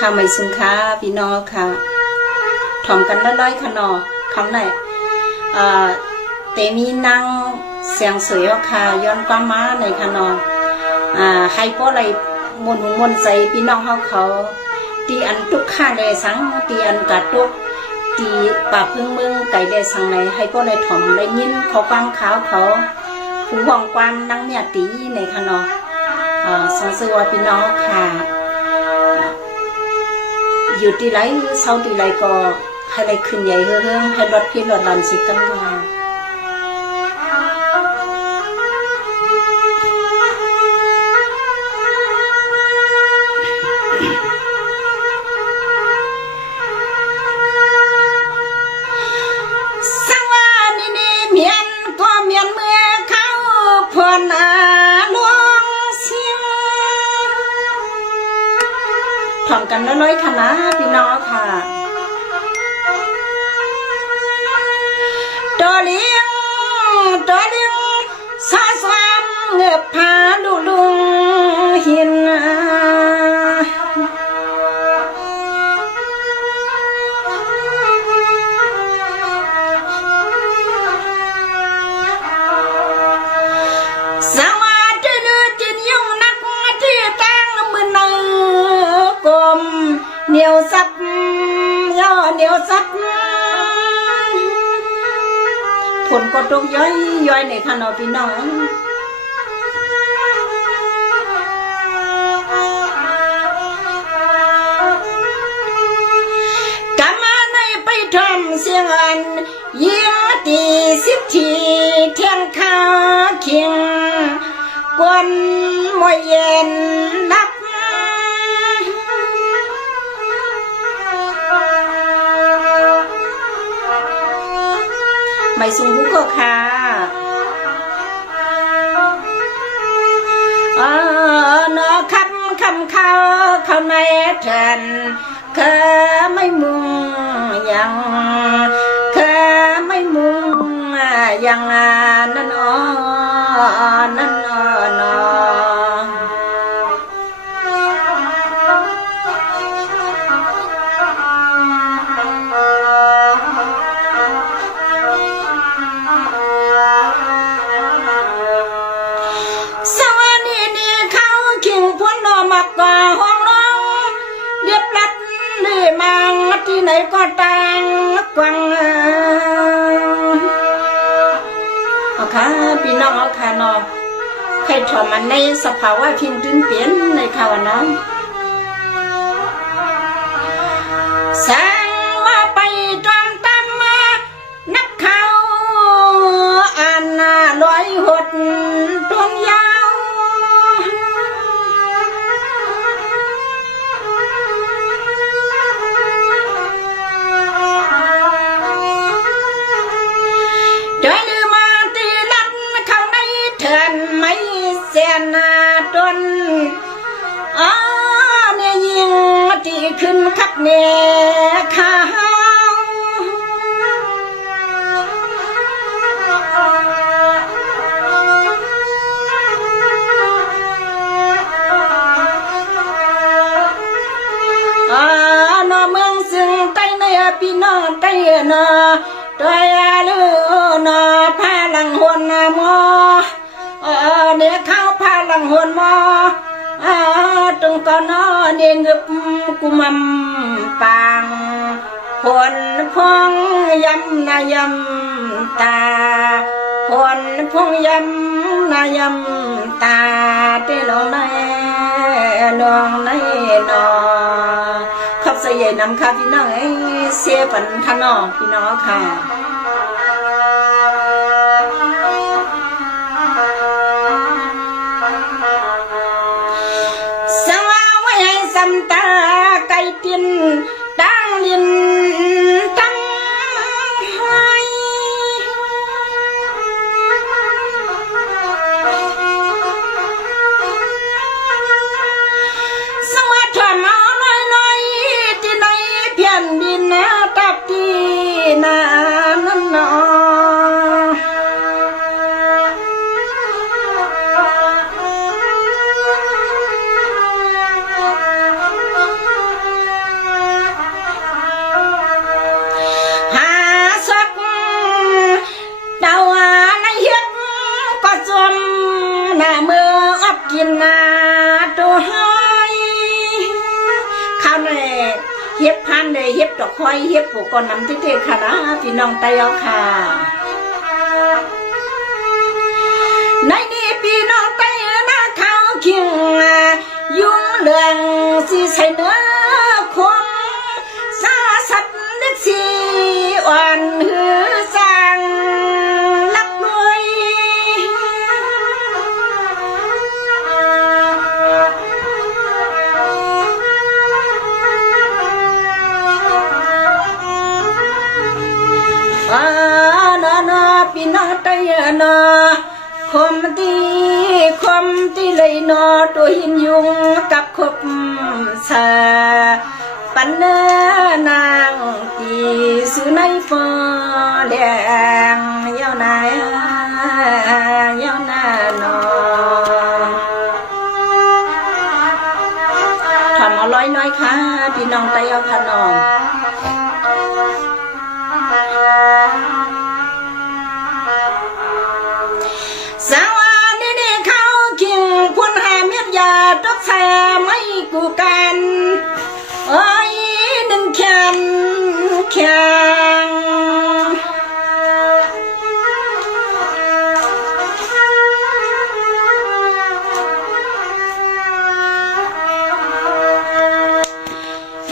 ค่ะไม่สุงค่ะพี่น้องค่ะถ่อมกันน้อยๆค่ะนอคำไหนเตมีนางเสียงสวยค่ะย้อนความมาในค่ะนอให้พวกอะไรมนหูมนใจพี่น้องเขาตีอันทุกข้าเลยสังตีอันกาตุกตีป่าพึ่งมึงไก่เลยสังไหนให้พวกอะไรถ่อมเลยยินขอความขาวเขาผู้หวังความนั่งเนี่ยตีในค่ะนอสังเสวยพี่น้องค่ะอยู่ที่ไรเศร้าที่ไรก็ให้ไรขึ้นใหญ่เฮืองให้รถพี่รถลันสิกันค่ะสังว่านี่เมียนก็เมียนเมื่อเขาพรลวงเสียงทำกันน้อยๆค่ะนะพี่น้องค่ะตัวเลี้ยงสาสามเงือบผาดูลุงหินสวัสดีจินยงนักที่ตั้งมือหนึ่งกลมเหนียวซับย่อเหนียวซับผลก็ตกย้อยในค่ะน้องพี่น้องกำมาในไปทำเสียงอันยิ่งตีสิบทีเทียนข้าเคียงกวนมวยเย็นนับไม่สูงบุกก็ค่ะนอคำเข้าในแทนเคยไม่มุงยังเคยไม่มุงยังนั่นนั่นนอที่ไหนก็ต่างกวังเอาค่ะพี่น้องเอาค่ะน้องใครถอมันในสภาวะพิมพ์ตื้นเปลี่ยนในข่าวน้องสั่งว่าไปจอมตามมานักข่าวอ่านลอยหดตวงยาวไม่เสียนาตนเนี่ยยิงที่ขึ้นขับเนี่ยข้านอเมืองซึ่งใต้ในพี่น้องใต้นอตัวลือนอพาลังหวนมอเนี่ยเข้าพาลังหวนมอตรงก่อนเนี่ยเงึบกุมัมปางผลพองยำนายำตาผลพองยำนายำตาเตลงในนองในนอขับใส่ใหญ่นำค่ะพี่น้องเสียปันทนอพี่น้องค่ะตาไก่ตินดังลินตั้งให้สมัติมาน้อยที่ในเพียนดินตับที่นา หน้ามืออับกินหน้าตัวให้ข้าวในเฮ็บพันเลยเฮ็บดอกคอยเฮ็บผูกก่อนน้ำเท่ๆค่ะนะพี่น้องไตเอาค่ะในนี้พี่น้องไตหน้าข้าวเคียงยุ่งเรื่องสิใส่เนื้อคงซาสัตว์เล็กสีอ่อนหือจังลักรวยนาพี่น้องไตนาคมตีเลยนอตัวหินยุงกับขบสาปันเนนางตีสุนัยฟอแดงยาวนายาวนานอทำเอาร้อยน้อยค่ะพี่น้องไตเอาค่ะน้องสวัสดีเขาคิงพูนหาเมียยาตกแซ่ไม่กูกันเอ้ยหนึ่งแข็ง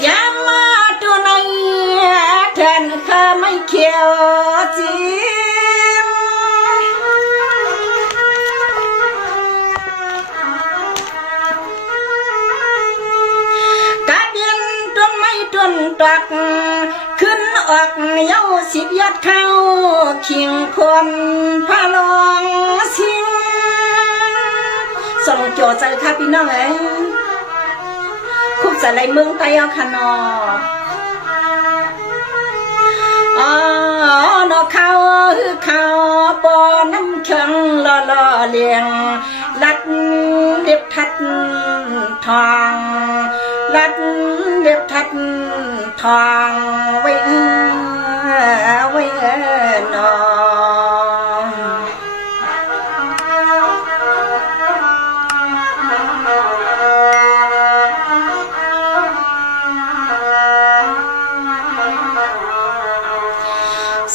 ยามมาตัวไหนแทนข้าไม่เขียวจีตักขึ้นออกเย้าสิบยอดเข้าเคียงคนพาลองสิงส่งโจใจค่ะพี่น้องคุบใส่ในเมืองไทยเอาค่ะนอนอเขาปอน้ำเชิงล่อเลียงลัดเด็บทัดทองลัดเด็บทัดทองไว้นอ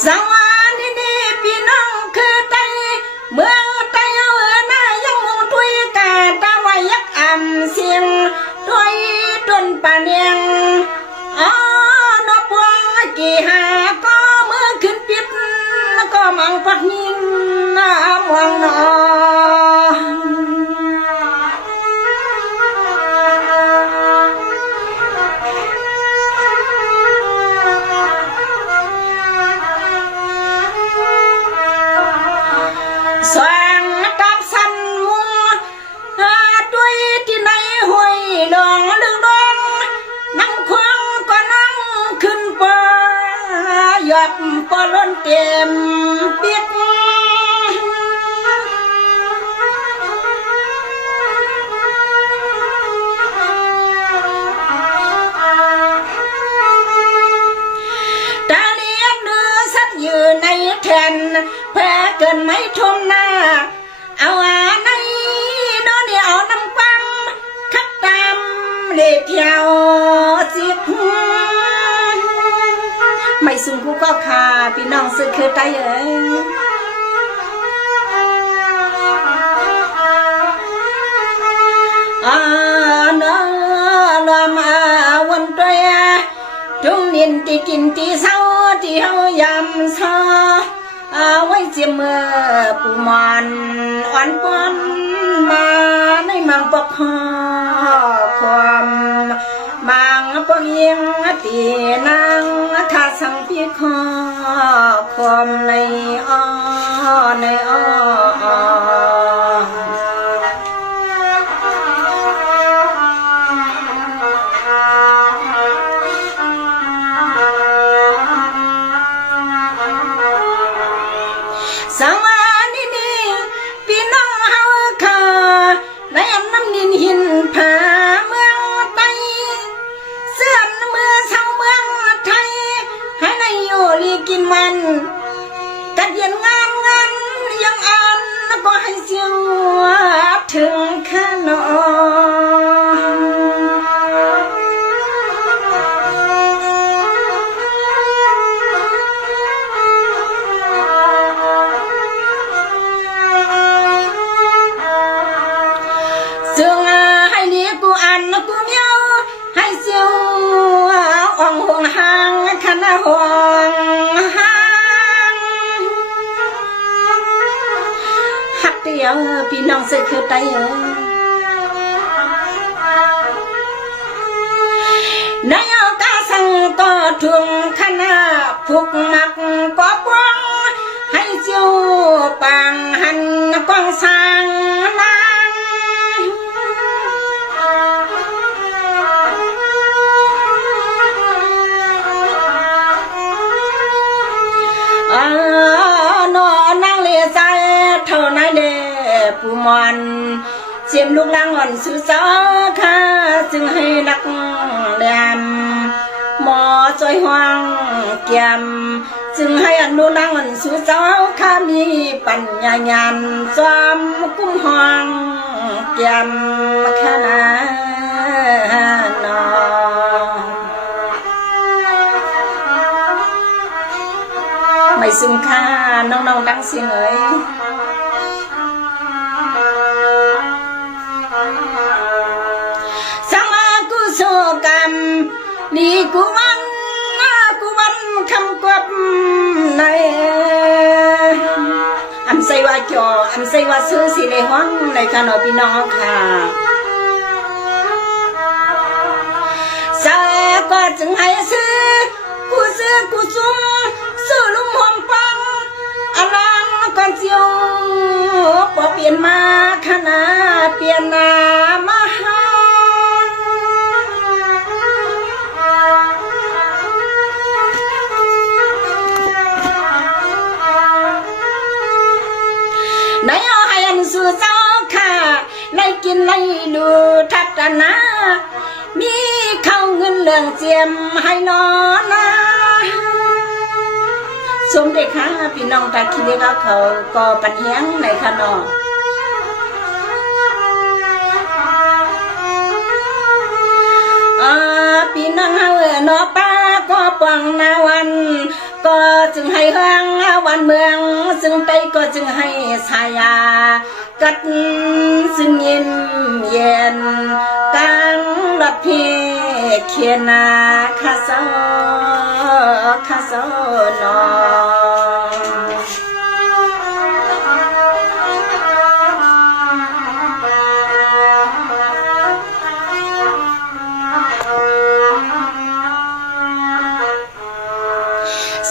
สวัสดีพี่น้องคือไตเมืองไตเอาหน้ายังมองทุยกาตาไว้ยักอ่ำเสียงด้วยต้นป่าเนียงนอพวงกี่หาก็มือขึ้นปิดก็มังพักนินมองนอสว่างกับสันมุงด้วยที่ในห้วยหลงลึกดงนั่งควงก็นั่งขึ้นปอหยอบปอล้นเต็มเปียกตาเลี้ยงเนื้อสัตว์อยู่ในแทนแพ้เกินไม่ทมหน้าเอาในโน่นเนี่ยเอาน้ำปังขับตามเล็บเที่ยวจิกไม่สูงกูก็ขาพี่น้องสึกคือไตน้องลมาวันตัวทุ่งนินตีกินตีเศร้าที่เฮายำซาไว้เจียมเมื่อปูมันอ่อนปอนมาในมังปอกความมังปอกยิงตีนางขาสังพีคอความในสวัสดีพี่น้องเฮาค่ะในน้ำนินหินผาเมืองไตเสื่อมเมื่อเศร้าเมืองไทยให้ในอยู่ลีกินมันกัดเย็นงานยังอ่านก็ให้เสี ซึ่งให้นี้กูอ่านกูเมียวให้เสียวอ่องห่วงหางคณะห่วงหางหักเดียวพี่น้องเสือคือไตนายกาสังก็ทุ่งคณะผูกมักก็ปวงให้เจียวปังหันกวางสางนางนอนางเลี้ยใจเท่านั้นเด้ผู้มอนเจียมลูกลางอ่อนสื่อสาค่ะจึงให้นักแหลมหมอจอยห่วงเกี่ยมจึงให้อนุรักษ์อันสู่เจ้าข้ามีปัญญาญาณจอมกุ้มห่วงเกี่ยมขนาดไม่ซึ่งค่าน้องๆดังเสียงเอ๋ยสังมากุโสกรรมนี่กูวันคำกวบในอันใส่ว่าจ่ออันใส่ว่าซื้อสิในห้องในขนมพี่น้องค่ะสาก็จึงให้ซื้อกูซุ้มซื้อลุงหอมปังอลังก่อนเจียวพอเปลี่ยนมาขนาเปลี่ยนนามาในเอาให้อันสู่เจ้าค่ะในกินในดูทัศนามีเข้าเงินเรื่องเจียมให้นอนนะสมเด็จค่ะพี่น้องตาคิดได้ว่าเขาก็ปัญญาในขนมพี่น้องเฮาเนาะป้าก็ปังนาวันก็จึงให้เฮืองวันเมืองซึ่งไปก็จึงให้ชายากัดซึ่งเย็นเย็นกลางรถพี่เขียนนาคาโซนอ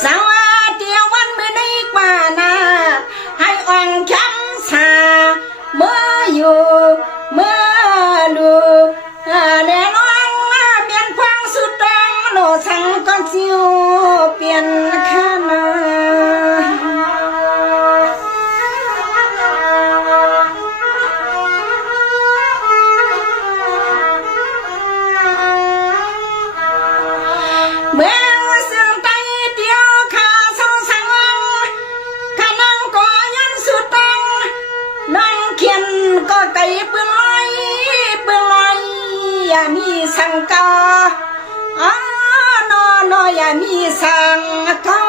สวัสดีวันเมื่อได้กว่านาให้อ่อนแข็งสาเมื่ออยู่เมื่อดูแน่นอนเปลี่ยนควางสุดแดงโลสังก็จิวเปลี่ยนข้านาเมื่อก็ไก่เปื่อยอย่ามีสังกานอนอย่ามีสังกา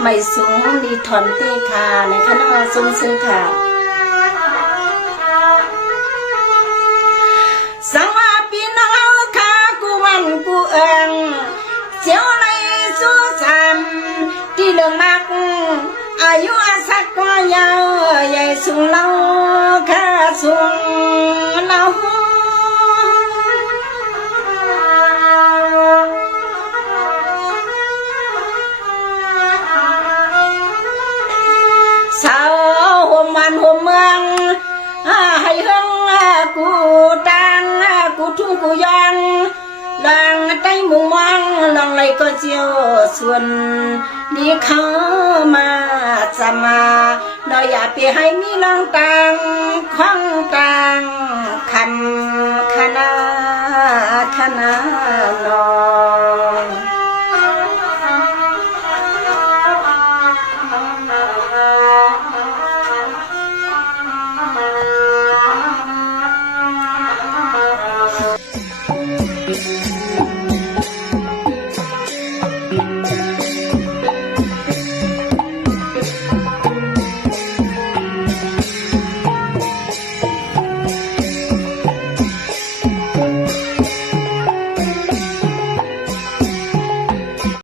ไม่สูงดีถอนตีขาในคณะทรงซื้อค่ะสังว่าปีน้องขากูวันกูเอิงเจ้าในสู้ซ้ำที่เรื่องมากอายุอาศักก็ยาวใหญ่สูงเล่าข้าสูงเล่าสาวห่มวันห่มเมืองให้เฮงกูตังกูทุ่งกูยังดังใต้มุงมังลองไหลก็เจียวส่วนดีเข้ามาจะมาโดยอย่าไปให้มีลองตังข้องตังคำขนา